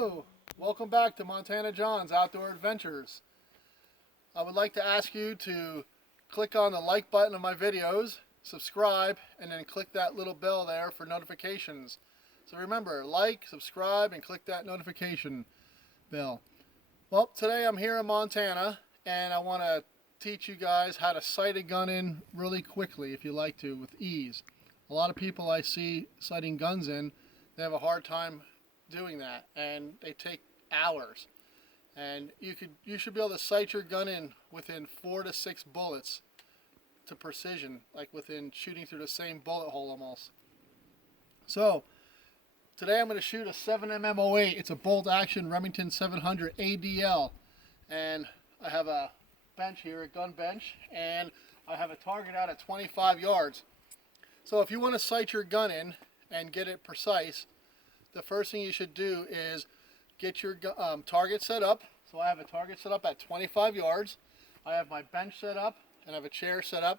Hello, welcome back to Montana John's Outdoor Adventures. I would like to ask you to click on the like button of my videos, subscribe, and then click that little bell there for notifications. So remember, like, subscribe, and click that notification bell. Well, today I'm here in Montana, and I want to teach you guys how to sight a gun in really quickly, if you like to, with ease. A lot of people I see sighting guns in, they have a hard time doing that, and they take hours. And you should be able to sight your gun in within 4 to 6 bullets to precision, like within shooting through the same bullet hole almost. So today I'm going to shoot a 7mm08. It's a bolt action Remington 700 ADL, and I have a bench here, a gun bench, and I have a target out at 25 yards. So if you want to sight your gun in and get it precise, the first thing you should do is get your target set up. So I have a target set up at 25 yards. I have my bench set up, and I have a chair set up.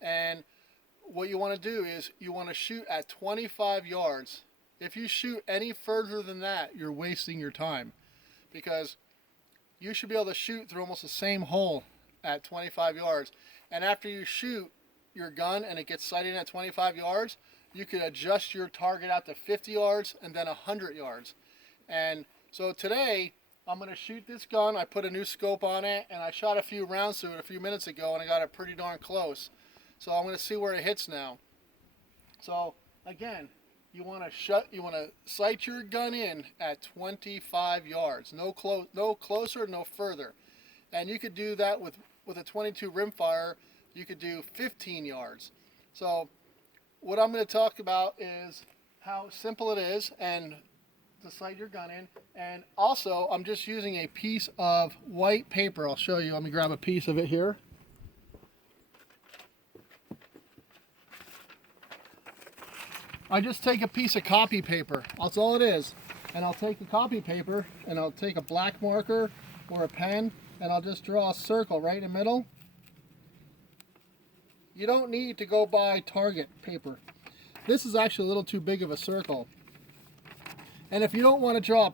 And what you want to do is you want to shoot at 25 yards. If you shoot any further than that, you're wasting your time, because you should be able to shoot through almost the same hole at 25 yards. And after you shoot your gun and it gets sighted at 25 yards, you could adjust your target out to 50 yards and then 100 yards. And so today I'm going to shoot this gun. I put a new scope on it, and I shot a few rounds through it a few minutes ago, and I got it pretty darn close. So I'm going to see where it hits now. So again, you want to sight your gun in at 25 yards. No closer, no further. And you could do that with a 22 rimfire. You could do 15 yards. So what I'm going to talk about is how simple it is and to sight your gun in. And also, I'm just using a piece of white paper. I'll show you. Let me grab a piece of it here. I just take a piece of copy paper. That's all it is. And I'll take the copy paper, and I'll take a black marker or a pen, and I'll just draw a circle right in the middle. You don't need to go buy Target paper. This is actually a little too big of a circle. And if you don't want to draw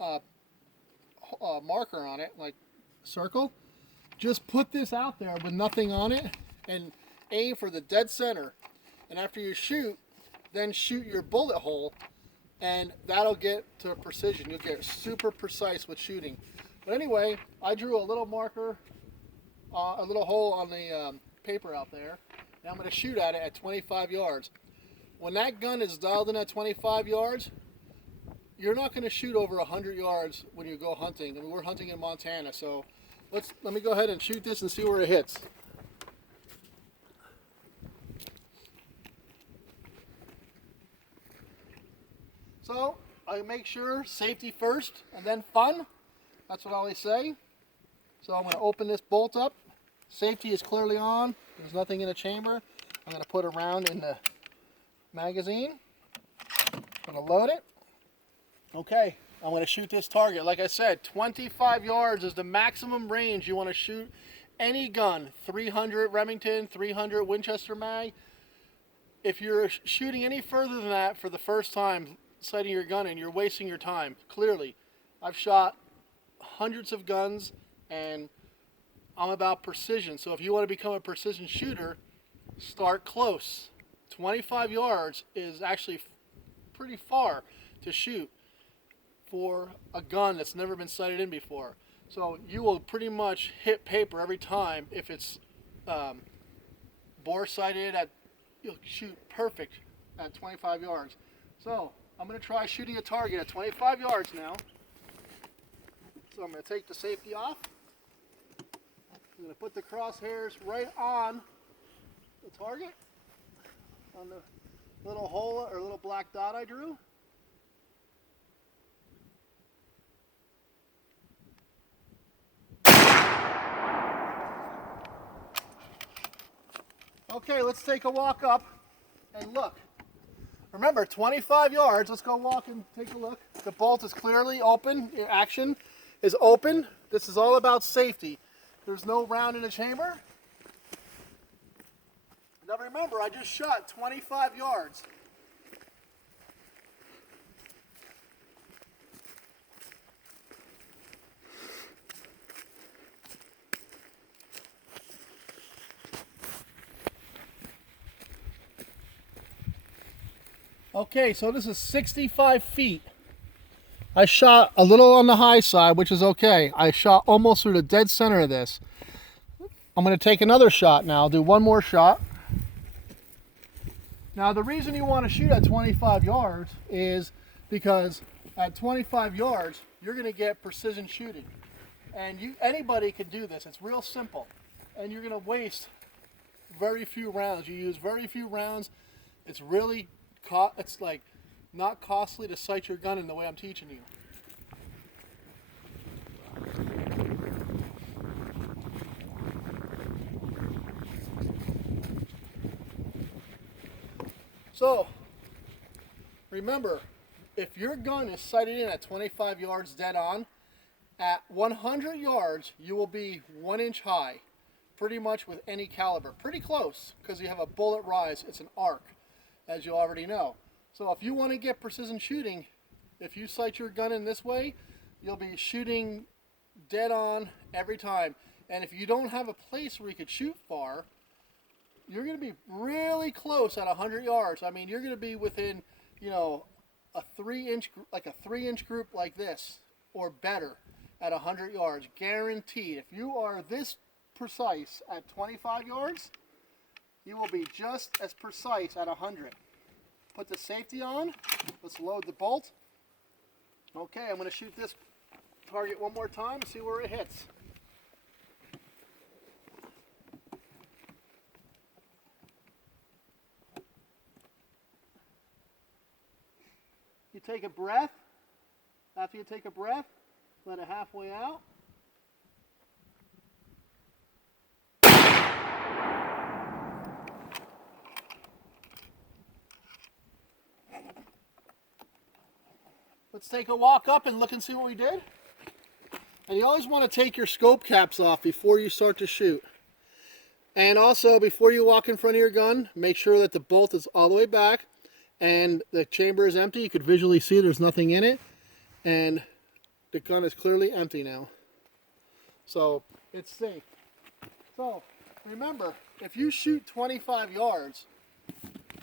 a marker on it, like a circle, just put this out there with nothing on it and aim for the dead center. And after you shoot, then shoot your bullet hole, and that'll get to precision. You'll get super precise with shooting. But anyway, I drew a little marker, a little hole on the paper out there, and I'm going to shoot at it at 25 yards. When that gun is dialed in at 25 yards, you're not going to shoot over 100 yards when you go hunting. I mean, we're hunting in Montana, so let me go ahead and shoot this and see where it hits. So I make sure safety first and then fun. That's what I always say. So I'm going to open this bolt up. Safety is clearly on. There's nothing in the chamber. I'm going to put a round in the magazine. I'm going to load it. Okay, I'm going to shoot this target. Like I said, 25 yards is the maximum range you want to shoot any gun. 300 Remington, 300 Winchester mag. If you're shooting any further than that for the first time sighting your gun in, you're wasting your time. Clearly, I've shot hundreds of guns, and I'm about precision. So if you want to become a precision shooter, start close. 25 yards is actually pretty far to shoot for a gun that's never been sighted in before. So you will pretty much hit paper every time. If it's bore sighted, you'll shoot perfect at 25 yards. So I'm going to try shooting a target at 25 yards now. So I'm going to take the safety off. I'm going to put the crosshairs right on the target, on the little hole or little black dot I drew. Okay, let's take a walk up and look. Remember, 25 yards. Let's go walk and take a look. The bolt is clearly open. Your action is open. This is all about safety. There's no round in the chamber. Now remember, I just shot 25 yards. Okay, so this is 65 feet. I shot a little on the high side, which is okay. I shot almost through the dead center of this. I'm going to take another shot now. I'll do one more shot. Now, the reason you want to shoot at 25 yards is because at 25 yards, you're going to get precision shooting. And anybody can do this. It's real simple. And you're going to waste very few rounds. You use very few rounds. It's really, it's like not costly to sight your gun in the way I'm teaching you. So, remember, if your gun is sighted in at 25 yards dead on, at 100 yards, you will be 1 inch high, pretty much with any caliber. Pretty close, because you have a bullet rise. It's an arc, as you already know. So if you want to get precision shooting, if you sight your gun in this way, you'll be shooting dead on every time. And if you don't have a place where you could shoot far, you're going to be really close at 100 yards. I mean, you're going to be within, you know, a 3-inch group like this, or better, at 100 yards, guaranteed. If you are this precise at 25 yards, you will be just as precise at 100. Put the safety on. Let's load the bolt. Okay, I'm going to shoot this target one more time and see where it hits. You take a breath. After you take a breath, let it halfway out. Let's take a walk up and look and see what we did. And you always want to take your scope caps off before you start to shoot. And also, before you walk in front of your gun, make sure that the bolt is all the way back and the chamber is empty. You could visually see there's nothing in it. And the gun is clearly empty now. So, it's safe. So, remember, if you shoot 25 yards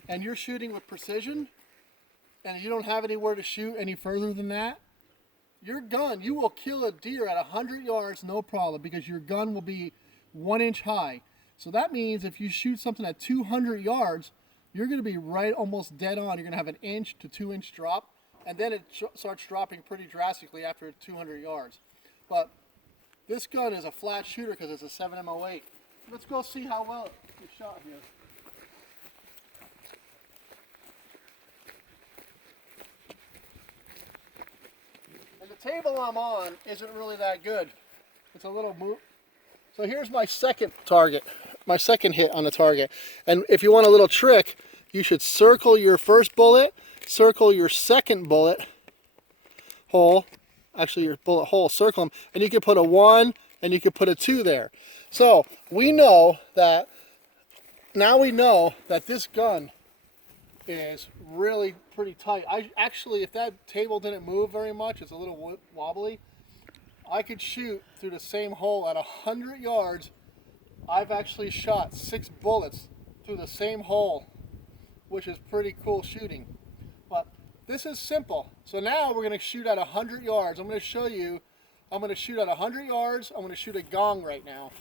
and you're shooting with precision, and you don't have anywhere to shoot any further than that, your gun, you will kill a deer at 100 yards, no problem, because your gun will be 1 inch high. So that means if you shoot something at 200 yards, you're going to be right almost dead on. You're going to have an 1 to 2 inch drop, and then it starts dropping pretty drastically after 200 yards. But this gun is a flat shooter because it's a 7M08. Let's go see how well you shot here. And the table I'm on isn't really that good. It's a little move. So here's my second target, my second hit on the target. And if you want a little trick, you should circle your first bullet, circle your second bullet hole, actually your bullet hole, circle them, and you can put a 1 and you can put a 2 there. So we know that, now we know that this gun is really pretty tight. If that table didn't move very much, it's a little wobbly, I could shoot through the same hole at 100 yards. I've actually shot 6 bullets through the same hole, which is pretty cool shooting. But this is simple. So now we're going to shoot at 100 yards. I'm going to show you. I'm going to shoot at 100 yards. I'm going to shoot a gong right now.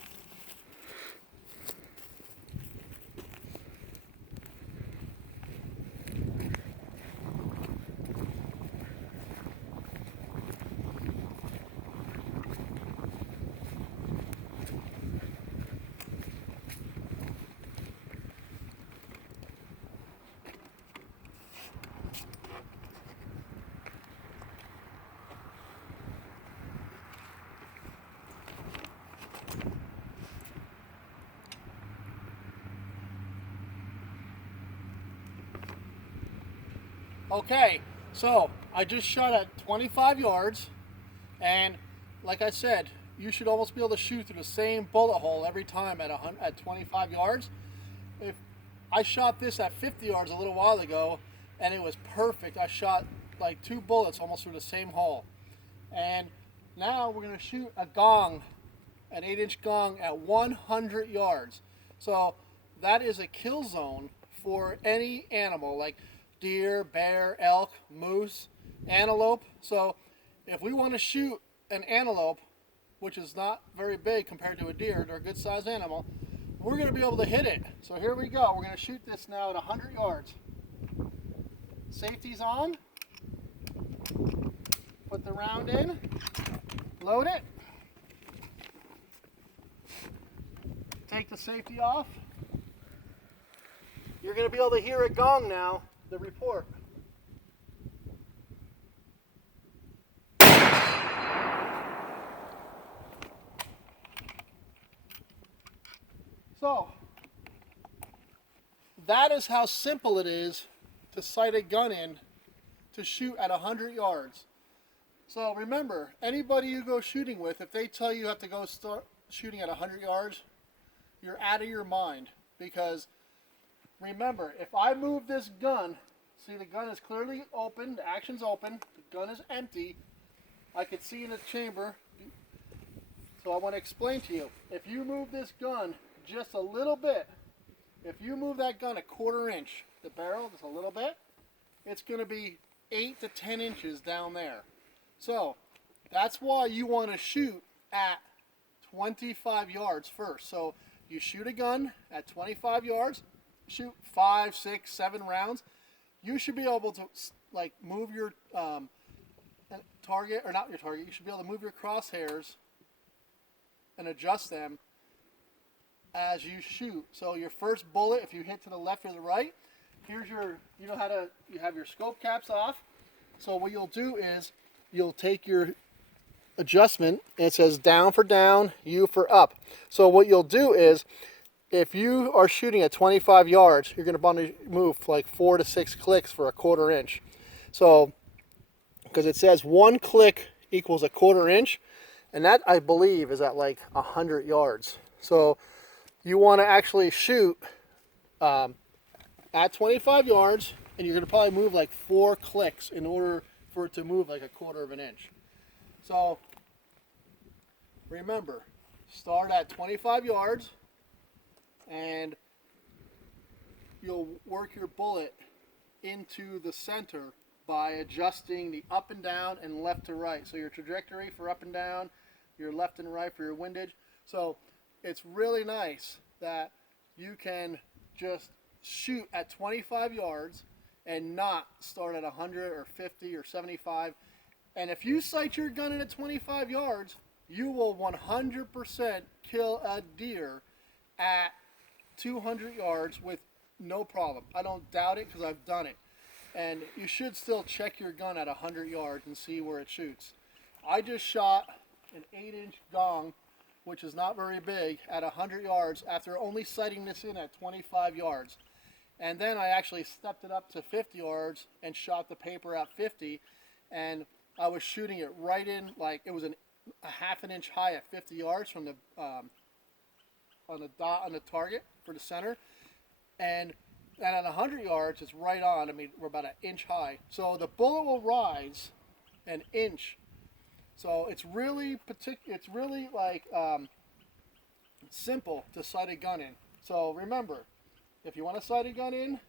Okay, so I just shot at 25 yards, and like I said, you should almost be able to shoot through the same bullet hole every time at 25 yards. If I shot this at 50 yards a little while ago, and it was perfect. I shot like 2 bullets almost through the same hole. And now we're going to shoot a gong, an 8-inch gong at 100 yards. So that is a kill zone for any animal. Like deer, bear, elk, moose, antelope. So if we want to shoot an antelope, which is not very big compared to a deer, they're a good sized animal, we're going to be able to hit it. So here we go. We're going to shoot this now at 100 yards. Safety's on. Put the round in. Load it. Take the safety off. You're going to be able to hear it gong now, the report. So, that is how simple it is to sight a gun in to shoot at 100 yards. So remember, anybody you go shooting with, if they tell you have to go start shooting at 100 yards, you're out of your mind. Because remember, if I move this gun, see the gun is clearly open, the action's open, the gun is empty, I can see in the chamber. So I want to explain to you, if you move this gun just a little bit, if you move that gun a 1/4 inch, the barrel just a little bit, it's going to be 8 to 10 inches down there. So that's why you want to shoot at 25 yards first. So you shoot a gun at 25 yards, shoot 5, 6, 7 rounds. You should be able to like move your target, or not your target, you should be able to move your crosshairs and adjust them as you shoot. So your first bullet, if you hit to the left or the right, here's your, you have your scope caps off. So what you'll do is you'll take your adjustment, and it says down for down, U for up. So what you'll do is, if you are shooting at 25 yards, you're going to want to move like 4 to 6 clicks for a 1/4 inch. So, because it says 1 click equals a 1/4 inch, and that I believe is at like 100 yards. So you want to actually shoot at 25 yards, and you're going to probably move like 4 clicks in order for it to move like a 1/4 inch. So remember, start at 25 yards, and you'll work your bullet into the center by adjusting the up and down and left to right. So your trajectory for up and down, your left and right for your windage. So it's really nice that you can just shoot at 25 yards and not start at 100 or 50 or 75. And if you sight your gun in at 25 yards, you will 100% kill a deer at 200 yards with no problem. I don't doubt it because I've done it. And you should still check your gun at 100 yards and see where it shoots. I just shot an 8-inch gong, which is not very big, at 100 yards after only sighting this in at 25 yards. And then I actually stepped it up to 50 yards and shot the paper at 50, and I was shooting it right in, like it was a 1/2 inch high at 50 yards from the on the dot on the target for the center, and at 100 yards it's right on. I mean, we're about 1 inch high, so the bullet will rise 1 inch. So it's really it's really like simple to sight a gun in. So remember, if you want to sight a gun in,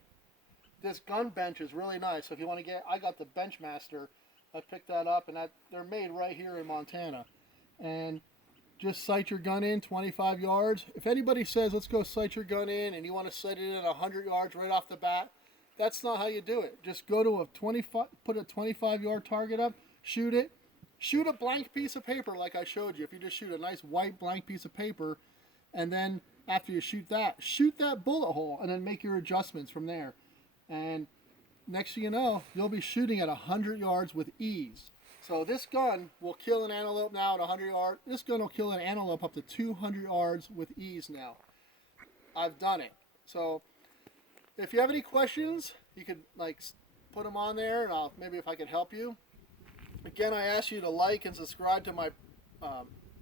this gun bench is really nice. So if you want to get, I got the Benchmaster. I picked that up, and they're made right here in Montana. And just sight your gun in 25 yards. If anybody says, let's go sight your gun in, and you want to sight it in at 100 yards right off the bat, that's not how you do it. Just go to put a 25-yard target up, shoot it. Shoot a blank piece of paper like I showed you. If you just shoot a nice white blank piece of paper, and then after you shoot that bullet hole, and then make your adjustments from there. And next thing you know, you'll be shooting at 100 yards with ease. So this gun will kill an antelope now at 100 yards. This gun will kill an antelope up to 200 yards with ease now. I've done it. So if you have any questions, you could like put them on there, and maybe if I can help you. Again, I ask you to like and subscribe to my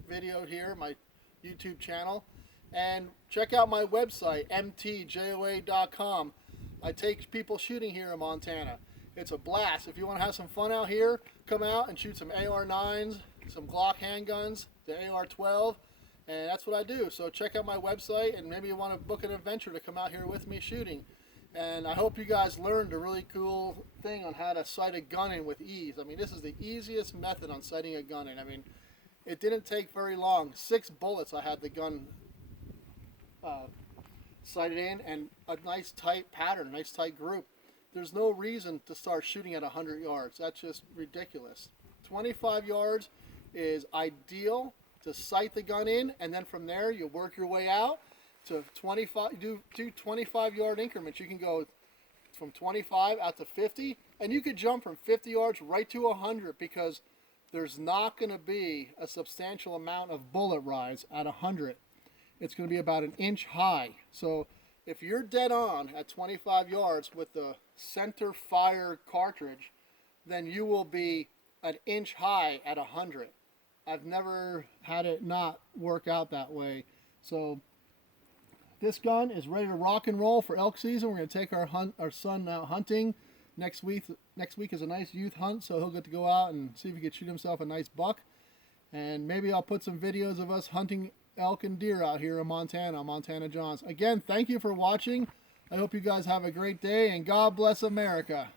video here, my YouTube channel, and check out my website, mtjoa.com. I take people shooting here in Montana. It's a blast. If you want to have some fun out here, come out and shoot some AR-9s, some Glock handguns, the AR-12, and that's what I do. So check out my website, and maybe you want to book an adventure to come out here with me shooting. And I hope you guys learned a really cool thing on how to sight a gun in with ease. I mean, this is the easiest method on sighting a gun in. I mean, it didn't take very long. 6 bullets I had the gun sighted in, and a nice tight pattern, a nice tight group. There's no reason to start shooting at 100 yards. That's just ridiculous. 25 yards is ideal to sight the gun in, and then from there you work your way out to 25. Do 25-yard increments. You can go from 25 out to 50, and you could jump from 50 yards right to 100, because there's not going to be a substantial amount of bullet rise at 100. It's going to be about an inch high. So if you're dead on at 25 yards with the center fire cartridge, then you will be an inch high at 100. I've never had it not work out that way. So this gun is ready to rock and roll for elk season. We're going to take our son out hunting next week. Next week is a nice youth hunt, so he'll get to go out and see if he can shoot himself a nice buck. And maybe I'll put some videos of us hunting elk and deer out here in Montana, Montana Johns. Again, thank you for watching. I hope you guys have a great day, and God bless America.